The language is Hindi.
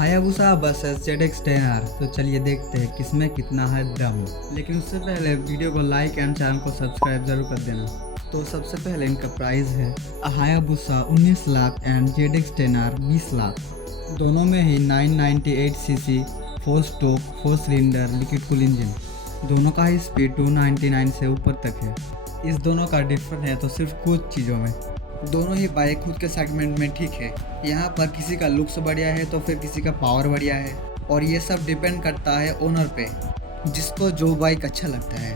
Hayabusa versus ZX-10R। तो चलिए देखते हैं किसमें कितना है दम। लेकिन उससे पहले वीडियो को लाइक एंड चैनल को सब्सक्राइब जरूर कर देना। तो सबसे पहले इनका प्राइस है Hayabusa 19 lakh and ZX-10R 20 lakh. दोनों में ही 998 CC 4 stroke 4 cylinder liquid cool engine. दोनों का ही स्पीड 299 से ऊपर तक है। इस दोनों का डिफरेंस है तो सिर्फ कुछ चीज़ों में। दोनों ही बाइक खुद के सेगमेंट में ठीक है। यहाँ पर किसी का लुक्स बढ़िया है तो फिर किसी का पावर बढ़िया है, और ये सब डिपेंड करता है ओनर पे, जिसको जो बाइक अच्छा लगता है।